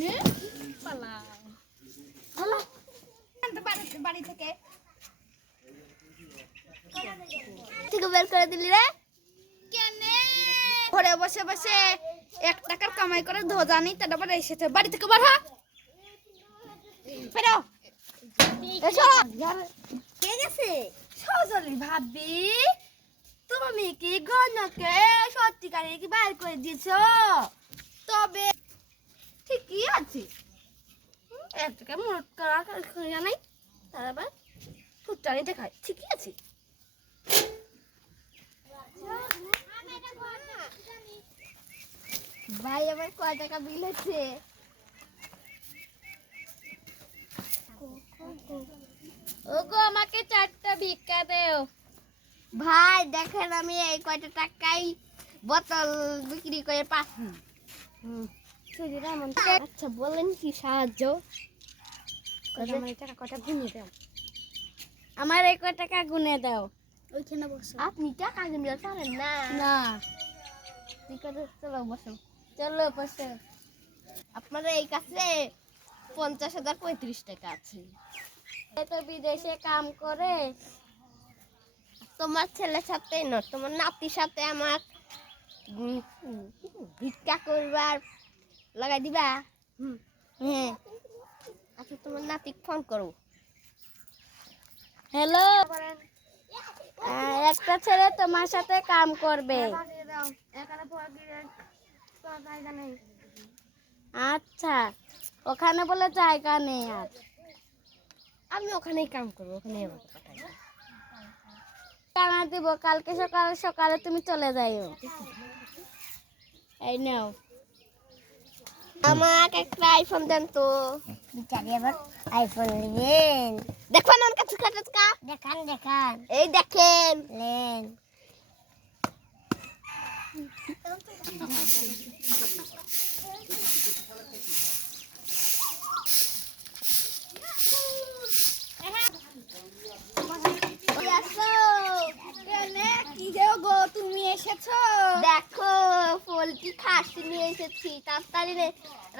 নে পালাও হলো বাড়ি বাড়ি থেকে। থেকে বের করে দিলি রে। ঘরে বসে বসে এক টাকার কামাই করে ধোজা নেই তার আবার এসেছে। বাড়ি থেকে বার কে গেছে? সজলি ভাবি। তুমি কি গণকে সত্যিকারে কি বাইর করে দিয়েছ তবে ঠিকই আছে। হুম, এক টাকা মোট করা জানাই তার আবার ফুটানি দেখায় ঠিকই আছে। ভাই আমার কয় টাকা বিল হচ্ছে ওগো আমাকে চারটা ভিক্ষা দেও। ভাই দেখেন আমি এই কয়টা টাকাই বোতল বিক্রি করে পাচ্ছি আচ্ছা বলেন কি সাহায্য? আমার এই টাকা কটা গুনে দাও? আমার এই টাকা গুনে দাও। ওইখানে বসো। আপনি টাকা গুনতে পারেন না? না। ঠিক আছে চলো বসো। চলো বসো। আপনার এই কাছে পঞ্চাশ হাজার পঁয়ত্রিশ টাকা আছে। তো বিদেশে কাম করে। তোমার ছেলের সাথে না তোমার নাতির সাথে আমার ভিক্ষা করবার লাগাই দিবা? হ্যাঁ। আচ্ছা তোমার নাতি ফোন করো। হ্যালো একটা ছেলে তোমার সাথে কাম করবে। আচ্ছা ওখানে বলে জায়গা নেই আর। আমি ওখানেই কাম করব ওখানে টাকা দিব কালকে সকালে সকালে তুমি চলে যাইও। এই নাও। আমাকে একটা আইফোন দেন তো। বিচারি আবার আইফোন নেবেন দেখুন আমার কাছে কত টাকা দেখান দেখান। এই দেখেন। লেন তুমি এসেছ দেখো খাসি নিয়ে এসেছি। তাড়াতাড়ি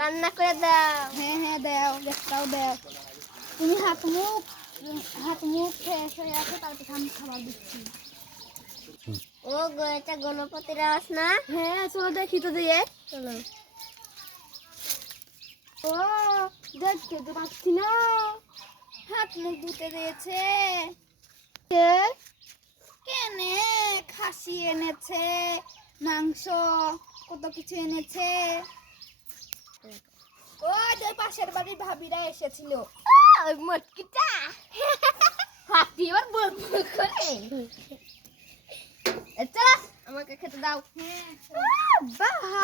রান্না করে দাও। হ্যাঁ হ্যাঁ দাও দেখটাও দাও। তুমি হাত মুখ হাত মুখ ফ্রেশ হয়ে তারপর আমি খাবার দিচ্ছি। ও গো এটা গণপতির আওয়াজ না? হ্যাঁ চলো দেখি তো দিয়ে। চলো। ও দেখতে তো পাচ্ছি না। হাত মুখ ধুতে দিয়েছে। কে? কেনে? খাসি এনেছে। মাংস। কত কিছু এনেছে? ও যে পাশের বাড়ির ভাবিরা এসেছিল। ওই মটকিটা। হাতি এবার বল বল করে। চলো আমাকে খেতে দাও। হ্যাঁ। বাহাদুরি